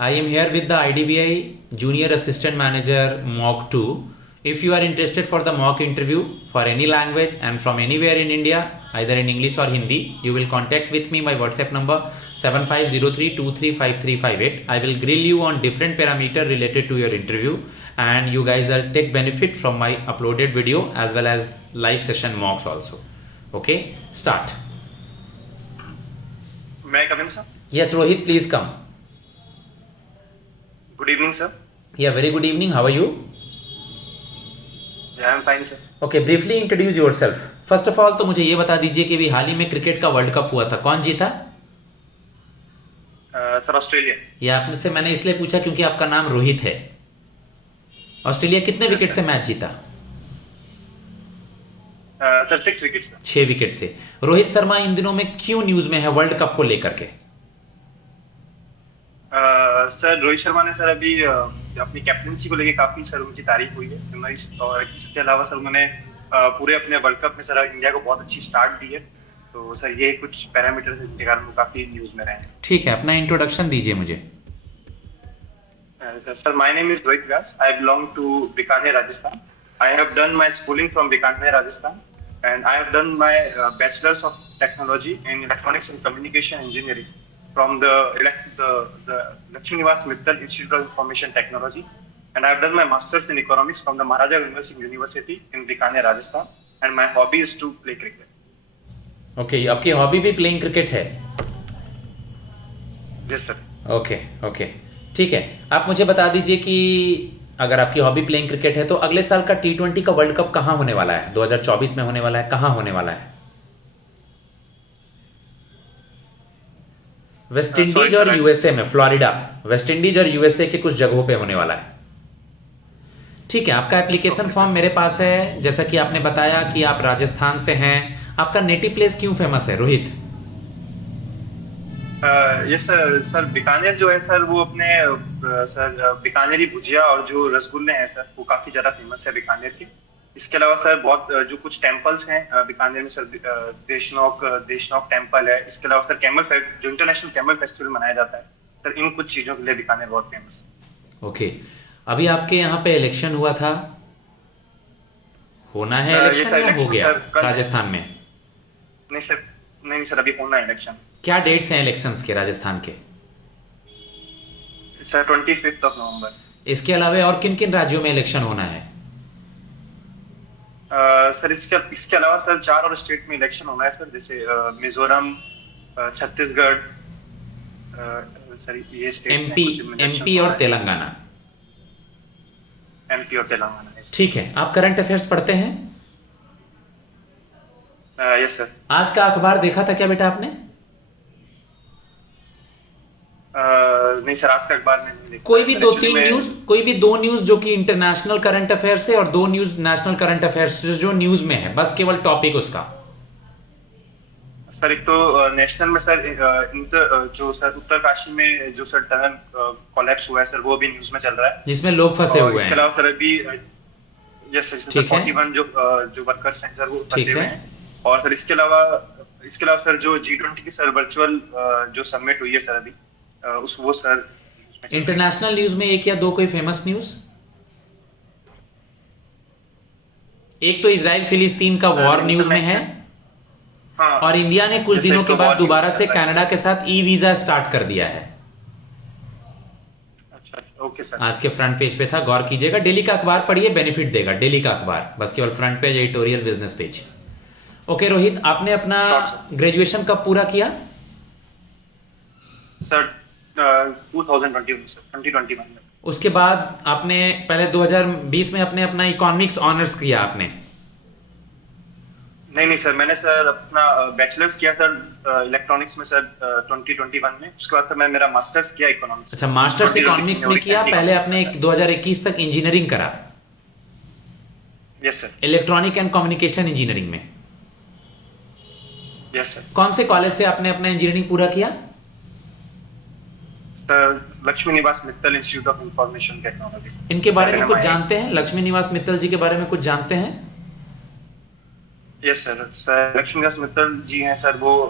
I am here with the IDBI Junior Assistant Manager Mock 2. If you are interested for the mock interview for any language and from anywhere in India, either in English or Hindi, you will contact with me my WhatsApp number 7503235358. I will grill you on different parameter related to your interview, and you guys will take benefit from my uploaded video as well as live session mocks also. Okay, start. May I come in, sir? Yes, Rohit, please come. Good evening, sir. Yeah, very good evening. How are you? Yeah, I'm fine, sir. Okay, briefly introduce yourself. First of all, तो मुझे ये बता दीजिए कि भी हाल ही में cricket का world cup हुआ था, कौन जीता? Sir, Australia. ये आपने से मैंने इसलिए पूछा क्योंकि आपका नाम रोहित है। ऑस्ट्रेलिया कितने विकेट से मैच जीता? Sir 6 wicket. 6 विकेट से। रोहित शर्मा इन दिनों में क्यों न्यूज में है वर्ल्ड कप को लेकर के? सर, रोहित शर्मा ने सर अभी अपनी कैप्टनसी को लेके काफी सर उनकी तारीफ हुई है, और इसके अलावा सर उन्होंने पूरे अपने वर्ल्ड कप में सर इंडिया को बहुत अच्छी स्टार्ट दी है। तो सर ये कुछ पैरामीटर्स हैं जिनके कारण वो काफी न्यूज में रहे हैं। ठीक है, अपना इंट्रोडक्शन दीजिए मुझे। Sir, my name is Rohit Vyas. I belong to Bikaner, Rajasthan. I have done my schooling from Bikaner, Rajasthan, and I have done my bachelor's of technology in electronics and communication engineering from the Lakshmi Nivas Mittal Institute of Information Technology, and I have done my master's in economics from the Maharaja University in Bikaner, Rajasthan, and my hobby is to play cricket. Okay, आपकी hobby भी playing cricket है? Yes sir. Okay, ठीक है। आप मुझे बता दीजिए कि अगर आपकी हॉबी प्लेइंग क्रिकेट है तो अगले साल का T20 का वर्ल्ड कप कहाँ होने वाला है? 2024 में होने वाला है, कहाँ होने वाला है? वेस्ट इंडीज और यूएसए में, फ्लोरिडा, वेस्ट इंडीज और यूएसए के कुछ जगहों पे होने वाला है। ठीक है, आपका एप्लीकेशन फॉर्म मेरे पास है। जैसा कि आपने बताया कि आप राजस्थान से हैं, आपका नेटिव प्लेस क्यों फेमस है रोहित? यस सर, बीकानेर जो है सर वो अपने सर बीकानेरी भुजिया और जो रसगुल्ले हैं सर वो काफी ज्यादा फेमस है बीकानेर के। इसके अलावा सर बहुत जो कुछ टेम्पल्स हैं बीकानेर में सर, देशनोक टेम्पल है। इसके अलावा सर जो इंटरनेशनल कैमल फेस्टिवल मनाया जाता है सर, इन कुछ चीजों के लिए बीकानेर बहुत फेमस है। ओके, अभी आपके यहाँ पे इलेक्शन हुआ था, होना है इलेक्शन या हो गया राजस्थान में? नहीं सर, अभी होना है इलेक्शन। क्या डेट्स हैं इलेक्शंस के राजस्थान के? सर 25 नवंबर। इसके अलावा और किन किन राज्यों में इलेक्शन होना है? सर इसके अलावा सर 4 और स्टेट में इलेक्शन होना है सर, जैसे मिजोरम, छत्तीसगढ़, सर ये स्टेट्स हैं। एमपी और तेलंगाना। एमपी और तेलंगाना। ठीक है, आप करंट अफेयर्स पढ़ते हैं? Yes sir. आज का अखबार देखा था क्या बेटा आपने? नहीं सर, आज का अखबार में नहीं देखा। कोई भी दो न्यूज जो कि इंटरनेशनल करंट अफेयर्स है और 2 न्यूज नेशनल करंट अफेयर्स जो न्यूज में है, बस केवल टॉपिक उसका। सर एक तो नेशनल में सर जो सर उत्तरकाशी में जो सर टनल कोलैप्स हुआ है सर, वो भी न्यूज में चल रहा है, जिसमें लोग फंसे हुए हैं। इसके अलावा सर अभी यस सर 41 जो वर्कर्स हैं सर वो फंसे हुए हैं। और सर इसके अलावा सर जो G20 की सर वर्चुअल जो समिट हुई है सर अभी, वो सर इंटरनेशनल न्यूज में एक या दो कोई फेमस न्यूज? एक तो इजराइल फिलिस्तीन का वॉर न्यूज में है। हाँ, और इंडिया ने कुछ दिनों के बाद दोबारा से कनाडा के साथ ई वीजा स्टार्ट कर दिया है। अच्छा, ओके सर। आज के फ्रंट पेज पे था, गौर कीजिएगा। डेली का अखबार पढ़िए, बेनिफिट देगा। डेली का अखबार, बस केवल front page, editorial, business page. Okay Rohit, आपने अपना ग्रेजुएशन कब पूरा किया? सर 2021 में। उसके बाद आपने पहले 2020 में अपना इकोनॉमिक्स ऑनर्स किया आपने? नहीं सर, मैंने सर अपना बैचलर्स किया सर इलेक्ट्रॉनिक्स में सर 2021 में। उसके बाद सर मैं मेरा मास्टर्स किया इकोनॉमिक्स। अच्छा, मास्टर्स इकोनॉमिक्स में किया। पहले आपने 2021 तक इंजीनियरिंग करा? Yes sir. Electronic and communication engineering में? Yes sir. कौन से कॉलेज से आपने अपना इंजीनियरिंग पूरा किया? सर लक्ष्मी निवास Mittal institute of information technology. इनके बारे में कुछ जानते हैं? लक्ष्मी निवास मित्तल जी के बारे में कुछ जानते हैं? यस सर, लक्ष्मी निवास मित्तल जी हैं सर, वो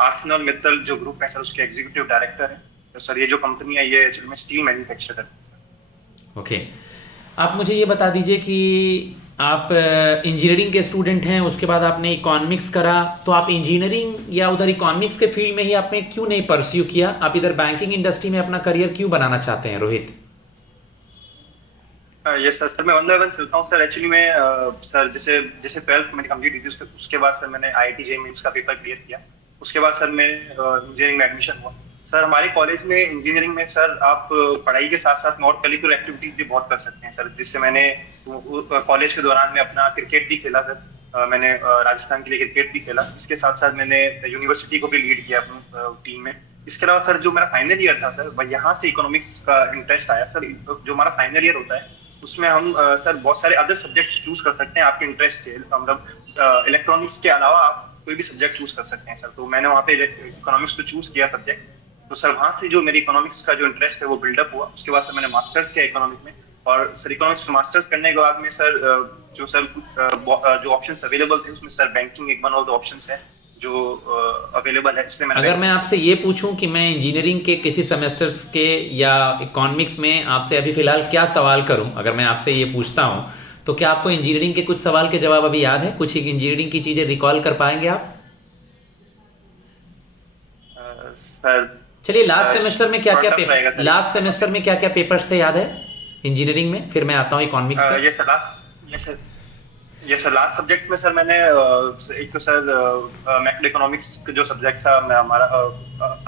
आर्सेनल मित्तल जो ग्रुप है सर उसके एग्जीक्यूटिव डायरेक्टर हैं। सर ये जो कंपनी है ये एक्चुअली में स्टील मैन्युफैक्चर करती है सर। ओके, आप मुझे ये बता दीजिए कि आप इंजीनियरिंग के स्टूडेंट हैं, उसके बाद आपने इकोनॉमिक्स करा, तो आप इंजीनियरिंग या उधर इकोनॉमिक्स के फील्ड में ही आपने क्यों नहीं परस्यू किया? आप इधर बैंकिंग इंडस्ट्री में अपना करियर क्यों बनाना चाहते हैं रोहित? यस सर, सर मैं 1 चलता हूँ सर। एक्चुअली मैं सर जैसे जैसे 12th मैंने कंप्लीट की थी, उसके बाद सर मैंने IIT JEE मेंस का पेपर क्लियर किया। उसके बाद सर मैं इंजीनियरिंग में एडमिशन हुआ। सर हमारे कॉलेज में इंजीनियरिंग में सर आप पढ़ाई के साथ साथ और करिकुलर एक्टिविटीज भी बहुत कर सकते हैं सर। जिससे मैंने कॉलेज के दौरान में अपना क्रिकेट भी खेला सर। मैंने राजस्थान के लिए क्रिकेट भी खेला। इसके साथ साथ मैंने यूनिवर्सिटी को भी लीड किया अपनी टीम में। इसके अलावा सर जो मेरा फाइनल ईयर था सर, यहाँ से इकोनॉमिक्स का इंटरेस्ट आया सर। जो हमारा फाइनल ईयर होता है उसमें हम सर बहुत सारे अदर सब्जेक्ट्स चूज कर सकते हैं आपके इंटरेस्ट के, मतलब इलेक्ट्रॉनिक्स के अलावा आप कोई भी सब्जेक्ट चूज कर सकते हैं सर। तो मैंने वहाँ पे इकोनॉमिक्स को चूज किया सब्जेक्ट। तो सर वहाँ से जो मेरी इकोनॉमिक्स का जो इंटरेस्ट है वो बिल्डअप हुआ। उसके बाद सर मैंने मास्टर्स किया इकोनॉमिक्स में। और सर इकोनॉमिक्स में मास्टर्स करने के बाद में सर जो ऑप्शंस अवेलेबल थे उसमें सर बैंकिंग एक वन ऑफ द ऑप्शंस है जो अवेलेबल है। इसलिए अगर मैं आपसे ये पूछूं कि मैं इंजीनियरिंग के किसी सेमेस्टर्स के या इकोनॉमिक्स में आपसे अभी फिलहाल क्या सवाल करूं, अगर मैं आपसे ये पूछता हूं तो क्या आपको इंजीनियरिंग के कुछ सवाल के जवाब अभी याद है? कुछ इंजीनियरिंग की चीजें रिकॉल कर पाएंगे आप? सर चलिए, लास्ट सेमेस्टर में क्या क्या पेपर्स थे याद है इंजीनियरिंग में? फिर मैं आता हूँ इकोनॉमिक्स पे। ये सर लास्ट सब्जेक्ट्स में सर मैंने एक तो सर मैक्रो इकोनॉमिक्स जो सब्जेक्ट था मैं हमारा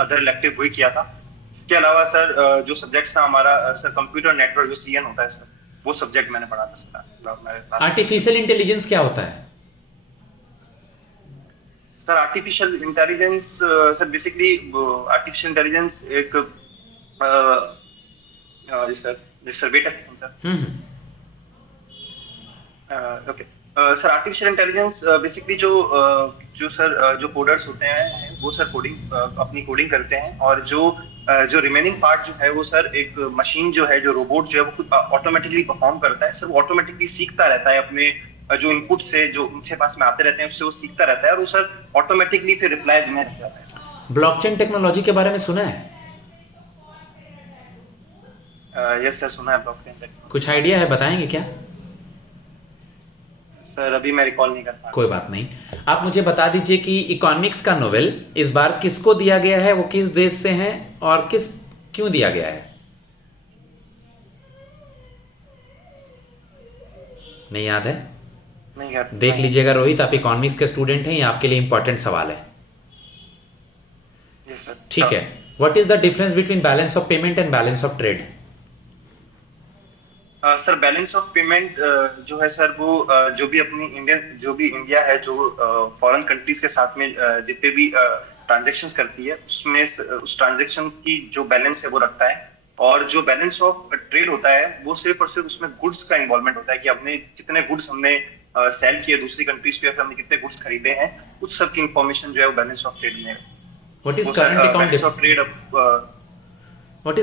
अदर इलेक्टिव वही किया था। इसके अलावा सर जो सब्जेक्ट था हमारा सर कंप्यूटर नेटवर्क जो CN होता है सर, वो सब्जेक्ट मैंने पढ़ा था सर। आर्टिफिशियल इंटेलिजेंस क्या होता है sir? Artificial intelligence sir basically artificial intelligence एक sir wait sir okay sir artificial intelligence basically जो कोडर्स होते हैं वो सर अपनी कोडिंग करते हैं। और जो रिमेनिंग पार्ट जो है वो सर एक मशीन जो है, जो रोबोट जो है वो खुद ऑटोमेटिकली परफॉर्म करता है सर। वो ऑटोमेटिकली सीखता रहता है अपने जो इनपुट से जो उनके पास में आते रहते हैं उससे वो सीखता रहता है और वो सर ऑटोमेटिकली फिर रिप्लाई देने लग जाता है सर। ब्लॉकचेन टेक्नोलॉजी के बारे में सुना है? यस सर, सुना है ब्लॉकचेन। कुछ आइडिया है, बताएंगे क्या? सर अभी मैं रिकॉल नहीं कर पा रहा। कोई बात नहीं, आप मुझे बता दीजिए कि इकोनॉमिक्स का नोवेल इस बार किसको दिया गया है, वो किस देश से हैं और क्यों दिया गया है? नहीं याद है? नहीं याद। देख लीजिएगा रोहित, आप इकोनॉमिक्स के स्टूडेंट हैं, ये आपके लिए इंपॉर्टेंट सवाल है। Yes sir. ठीक है, what is the difference between balance of payment and balance of trade? Sir balance of payment जो है सर वो जो भी इंडिया है जो फॉरेन कंट्रीज के साथ में जितने भी ट्रांजैक्शंस करती है उसमें उस ट्रांजैक्शन की जो बैलेंस है वो रखता है। और जो बैलेंस ऑफ ट्रेड होता है वो सिर्फ और सिर्फ उसमें गुड्स का इन्वॉल्वमेंट होता है कि हमने कितने गुड्स हमने सेल किए दूसरी कंट्रीज पे या फिर हमने कितने गुड्स खरीदे हैं, उस सब की इंफॉर्मेशन जो है वो बैलेंस ऑफ ट्रेड में। What is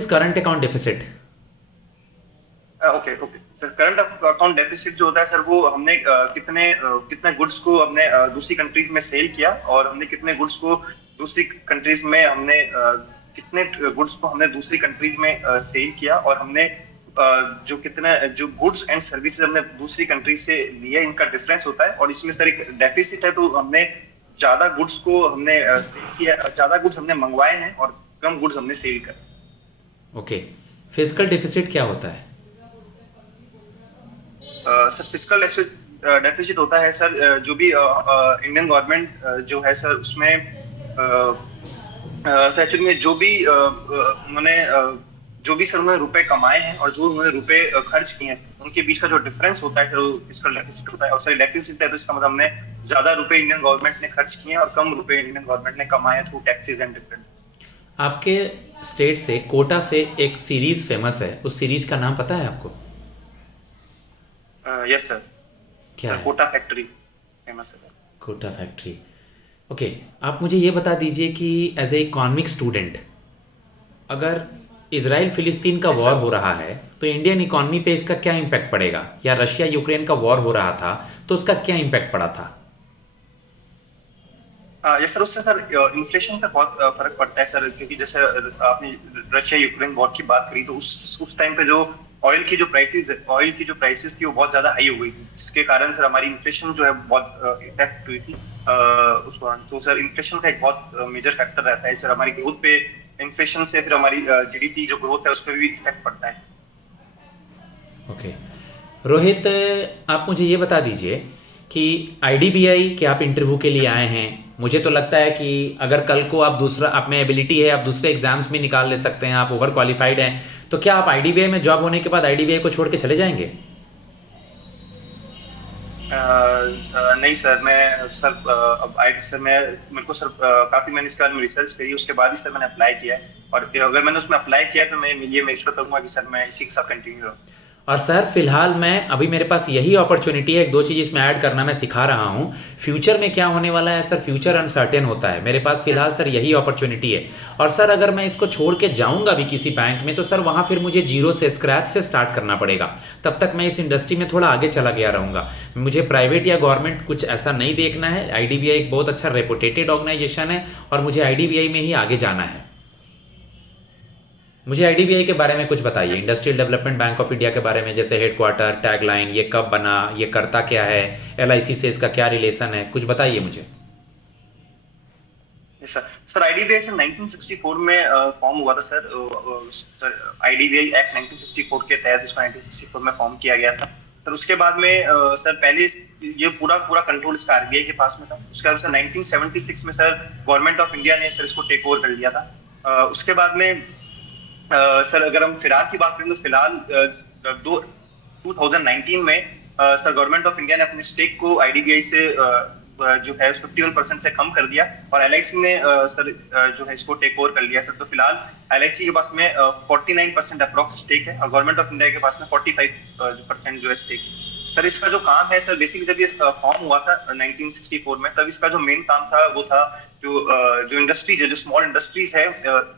current account deficit? Okay sir, current account deficit जो होता है सर वो हमने कितने गुड्स को हमने दूसरी कंट्रीज में सेल किया और हमने कितने गुड्स को दूसरी कंट्रीज में दूसरी कंट्रीज में सेल किया और हमने जो गुड्स एंड सर्विसेज हमने दूसरी कंट्री से लिए, इनका डिफरेंस होता है। और इसमें सर एक डेफिसिट है, तो हमने ज्यादा गुड्स को हमने सेल किया, ज्यादा गुड्स हमने मंगवाए हैं और कम गुड्स हमने सेल करे। ओके, फिजिकल डेफिसिट क्या होता है? सर फिजिकल डेफिसिट होता है सर जो भी इंडियन गवर्नमेंट जो है सर उसमें एक्चुअली में जो भी उन्होंने रुपए कमाए हैं और जो उन्होंने रुपए खर्च किए हैं उनके बीच का जो डिफरेंस होता है सर वो फिजिकल डेफिसिट होता है। और सर डेफिसिट है तो इसका मतलब हमने ज्यादा रुपए इंडियन गवर्नमेंट ने खर्च किए और कम रुपए इंडियन गवर्नमेंट ने कमाए थ्रू टैक्सेस एंड डिफरेंट। आपके स्टेट से कोटा से एक सीरीज फेमस है, उस सीरीज का नाम पता है आपको? यस सर, क्या है? कोटा फैक्ट्री फेमस है। Kota factory, okay. आप मुझे ये बता दीजिए कि एज ए इकोनॉमिक स्टूडेंट अगर इजराइल फिलिस्तीन का वॉर हो रहा है तो इंडियन इकोनॉमी पे इसका क्या इम्पैक्ट पड़ेगा, या रशिया यूक्रेन का वॉर हो रहा था तो उसका क्या इम्पैक्ट पड़ा था? यस सर, उससे सर इन्फ्लेशन का बहुत फर्क पड़ता है सर, क्योंकि जैसे आपने रशिया यूक्रेन वॉर की बात करी, तो उस टाइम पे जो ऑयल की जो प्राइसेस थी वो बहुत ज्यादा हाई हो गई थी, जिसके कारण सर हमारी इन्फ्लेशन जो है बहुत इफेक्ट हुई थी उस दौरान। तो सर इन्फ्लेशन का एक बहुत मेजर फैक्टर रहता है सर हमारी ग्रोथ पे। इन्फ्लेशन से फिर हमारी जीडीपी जो ग्रोथ है उस पर भी इफेक्ट पड़ता है। ओके रोहित, आप मुझे ये बता दीजिए कि आईडीबीआई के आप इंटरव्यू के लिए आए हैं। मुझे तो लगता है कि अगर कल को आप दूसरा, आप में एबिलिटी है, आप दूसरे एग्जाम्स भी निकाल ले सकते हैं, आप ओवर क्वालिफाइड हैं, तो क्या आप आईडीबीआई में जॉब होने के बाद आईडीबीआई को छोड़ के चले जाएंगे? नहीं सर, मैं सर अब आई सर मैं मेरे को सर काफी मैंने इसके बारे में रिसर्च करी, उसके बाद ही सर मैंने अप्लाई किया है। और अगर मैंने उसमें अप्लाई किया तो मैं ये मेक श्योर करूंगा कि सर मैं इसी के साथ कंटिन्यू रहूं। और सर फिलहाल मैं अभी मेरे पास यही अपॉर्चुनिटी है, एक दो चीज़ इसमें ऐड करना मैं सिखा रहा हूँ। फ्यूचर में क्या होने वाला है सर, फ्यूचर अनसर्टेन होता है, मेरे पास फिलहाल सर यही अपॉर्चुनिटी है। और सर अगर मैं इसको छोड़ के जाऊंगा भी किसी बैंक में, तो सर वहाँ फिर मुझे जीरो से, स्क्रैच से स्टार्ट करना पड़ेगा। तब तक मैं इस इंडस्ट्री में थोड़ा आगे चला गया रहूँगा। मुझे प्राइवेट या गवर्नमेंट कुछ ऐसा नहीं देखना है। आईडीबीआई एक बहुत अच्छा रेपुटेटेड ऑर्गेनाइजेशन है और मुझे आईडीबीआई में ही आगे जाना है। मुझे आईडीबीआई के बारे में कुछ बताइए, industrial development bank of India के बारे में, जैसे हेडक्वार्टर, टैगलाइन, ये कब बना, ये करता क्या है, एलआईसी से इसका क्या रिलेशन है, कुछ बताइए मुझे। सर आईडीबीआई सर 1964 में फॉर्म हुआ था सर। आईडीबीआई एक्ट 1964 के तहत इसको 1964 में फॉर्म किया गया था सर। उसके बाद में सर पहले ये पूरा कंट्रोल इसका आरबीआई के पास में था। उसके बाद सर 1976 में सर गवर्नमेंट ऑफ इंडिया ने सर इसको टेक ओवर कर लिया था। उसके बाद में सर अगर हम फिलहाल की बात करें तो फिलहाल 2019 में सर गवर्नमेंट ऑफ इंडिया ने अपने स्टेक को आईडीबीआई से जो है 51% से कम कर दिया, और एलआईसी ने सर जो है इसको टेक ओवर कर लिया सर। तो फिलहाल एलआईसी के पास में 49% अप्रॉक्स स्टेक है और गवर्नमेंट ऑफ इंडिया के पास में 45% जो है स्टेक। सर इसका जो काम है सर, बेसिकली जब ये फॉर्म हुआ था 1964 में, तब इसका जो मेन काम था वो था जो इंडस्ट्रीज है, जो स्मॉल इंडस्ट्रीज है,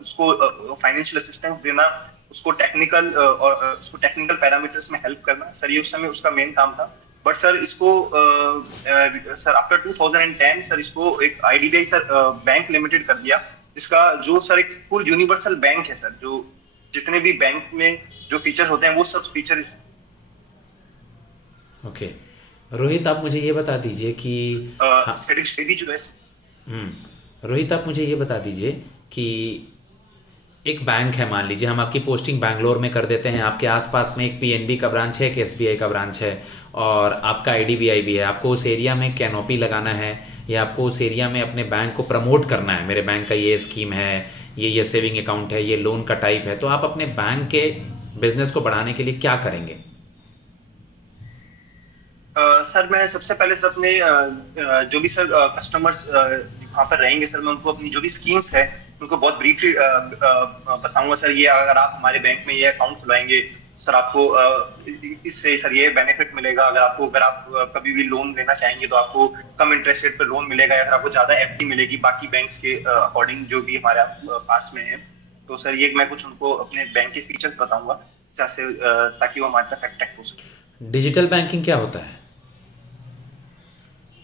उसको फाइनेंशियल असिस्टेंस देना, उसको टेक्निकल पैरामीटर्स में हेल्प करना सर, ये उस समय उसका मेन काम था। बट सर इसको सर आफ्टर 2010 सर इसको एक आईडीबीआई सर बैंक लिमिटेड कर दिया, जिसका जो सर एक फुल यूनिवर्सल बैंक है सर। जो जितने भी बैंक में जो फीचर होते हैं वो सब फीचर इस ओके रोहित, आप मुझे ये बता दीजिए कि सेबी जो है। रोहित आप मुझे ये बता दीजिए कि एक बैंक है, मान लीजिए हम आपकी पोस्टिंग बैंगलोर में कर देते हैं, आपके आसपास में एक पीएनबी का ब्रांच है, एक एसबीआई का ब्रांच है और आपका आईडीबीआई भी है। आपको उस एरिया में कैनोपी लगाना है या आपको उस एरिया में अपने बैंक को प्रमोट करना है, मेरे बैंक का ये स्कीम है, ये सेविंग अकाउंट है, ये लोन का टाइप है, तो आप अपने बैंक के बिजनेस को बढ़ाने के लिए क्या करेंगे? सर मैं सबसे पहले सर अपने जो भी सर कस्टमर्स वहाँ पर रहेंगे सर, मैं उनको अपनी जो भी स्कीम्स है उनको बहुत ब्रीफली बताऊंगा सर। ये अगर आप हमारे बैंक में ये अकाउंट खुलवाएंगे सर, आपको इससे सर ये बेनिफिट मिलेगा। अगर आप कभी भी लोन लेना चाहेंगे तो आपको कम इंटरेस्ट रेट पर लोन मिलेगा, या फिर आपको ज्यादा एफडी मिलेगी बाकी बैंक्स के अकॉर्डिंग जो भी हमारे पास में है। तो सर ये मैं कुछ उनको अपने बैंक के फीचर्स बताऊंगा जैसे ताकि वो हमारे साथ अट्रैक्ट हो सके। डिजिटल बैंकिंग क्या होता है?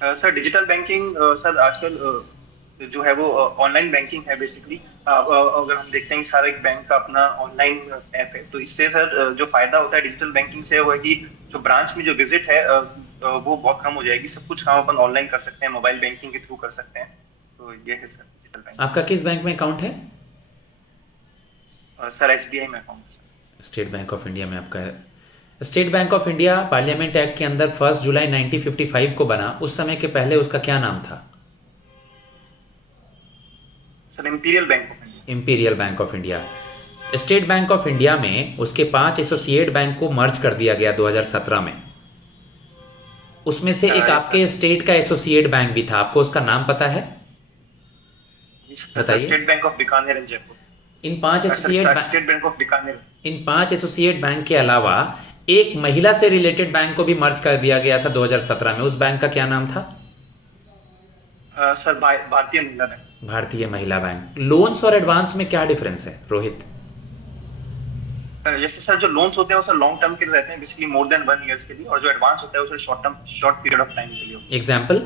सर डिजिटल बैंकिंग सर आजकल जो है वो ऑनलाइन बैंकिंग है बेसिकली। अगर हम देखते हैं सारा एक बैंक का अपना ऑनलाइन ऐप है, तो इससे सर जो फायदा होता है डिजिटल बैंकिंग से वो है कि जो ब्रांच में जो विजिट है वो बहुत कम हो जाएगी। सब कुछ काम अपन ऑनलाइन कर सकते हैं, मोबाइल बैंकिंग के थ्रू कर सकते हैं। तो ये है सर डिजिटल बैंकिंग। आपका किस बैंक में अकाउंट है? सर एसबीआई में अकाउंट है। स्टेट बैंक ऑफ इंडिया में आपका है। State bank of India parliament act के अंदर 1 जुलाई 1955 को बना, उस समय के पहले उसका क्या नाम था? Sir imperial bank of India. Imperial bank of India. State bank of India में उसके 5 एसोसिएट बैंक को मर्ज कर दिया गया 2017 में। उसमें से एक आपके स्टेट का एसोसिएट बैंक भी था, आपको उसका नाम पता है? बताइए। State bank of Bikaner and Jaipur. In 5 state bank of Bikaner. In 5 associate bank के अलावा एक महिला से रिलेटेड बैंक को भी मर्ज कर दिया गया था 2017 में। उस बैंक का क्या नाम था? सर भारतीय महिला बैंक। भारतीय महिला बैंक। लोन्स और एडवांस में क्या डिफरेंस है रोहित? जैसे सर जो लोन्स होते हैं वो सर लॉन्ग टर्म के लिए रहते हैं, बेसिकली मोर देन 1 ईयर के लिए, और जो एडवांस होता है वो sir short period of time के लिए। एग्जांपल?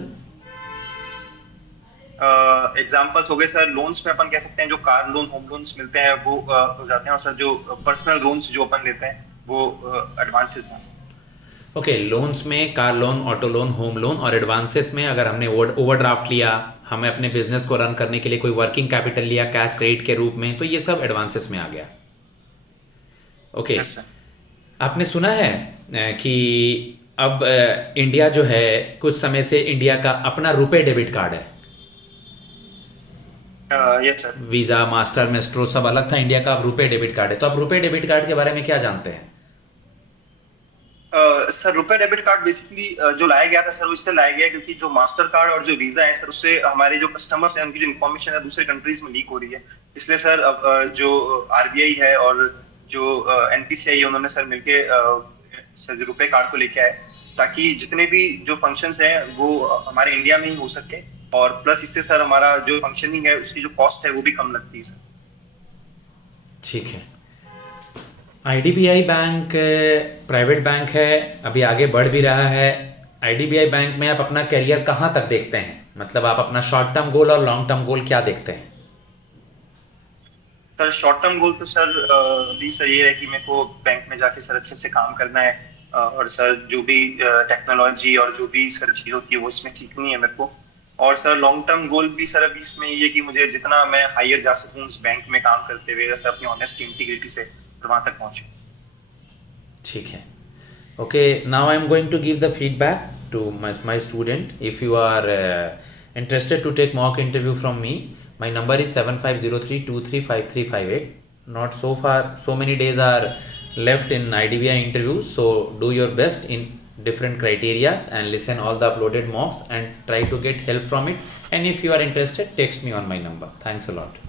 एग्जाम्पल्स हो गए सर, लोन्स में अपन कह सकते हैं जो कार लोन, होम लोन्स मिलते हैं वो हो जाते हैं, और सर जो पर्सनल लोन्स जो अपन लेते हैं वो एडवांसेस में। ओके, लोन्स में car loan, auto loan, home loan, और एडवांसेस में अगर हमने ओवरड्राफ्ट लिया, हमें अपने बिजनेस को रन करने के लिए कोई वर्किंग कैपिटल लिया कैश क्रेडिट के रूप में, तो ये सब एडवांसेस में आ गया। Okay, yes sir. आपने सुना है कि अब इंडिया जो है, कुछ समय से इंडिया का अपना रुपए डेबिट कार्ड है। Yes sir. Visa, master, maestro सब अलग था, इंडिया का अब रुपए डेबिट कार्ड है। तो आप रुपए डेबिट कार्ड के बारे में क्या जानते हैं? सर रुपए डेबिट कार्ड बेसिकली जो लाया गया था सर, वो इसलिए लाया गया क्योंकि जो मास्टर कार्ड और जो वीजा है सर, उससे हमारे जो कस्टमर्स हैं उनकी जो इन्फॉर्मेशन है दूसरे कंट्रीज में लीक हो रही है। इसलिए सर अब जो आरबीआई है और जो एनपीसीआई है, उन्होंने सर मिलके सर जो रुपए कार्ड को लेके आए, ताकि जितने भी जो फंक्शंस हैं वो हमारे इंडिया में ही हो सके, और प्लस इससे सर हमारा जो फंक्शनिंग है उसकी जो कॉस्ट है वो भी कम लगती है सर। ठीक है। आईडीबीआई बैंक प्राइवेट बैंक है, अभी आगे बढ़ भी रहा है। आईडीबीआई बैंक में आप अपना करियर कहाँ तक देखते हैं? मतलब आप अपना शॉर्ट टर्म गोल और लॉन्ग टर्म गोल क्या देखते हैं? सर शॉर्ट टर्म गोल तो सर भी सर ये है कि मेरे को बैंक में जाके सर अच्छे से काम करना है, और सर जो भी टेक्नोलॉजी और जो भी सर चीज होती है वो इसमें सीखनी है मेरे को। और सर लॉन्ग टर्म गोल भी सर अभी इसमें ये है कि मुझे जितना मैं हायर जा सकूं उस बैंक में काम करते हुए, सर अपनी ऑनेस्टी इंटीग्रिटी से वहां तक पहुंचे। ठीक है। Okay, now I am going to give the feedback to my student. If you are interested to take mock interview from me, my number is 7503235358. Not so far, so many days are left in IDBI interviews, so do your best in different criterias and listen all the uploaded mocks and try to get help from it. And if you are interested, text me on my number. Thanks a lot.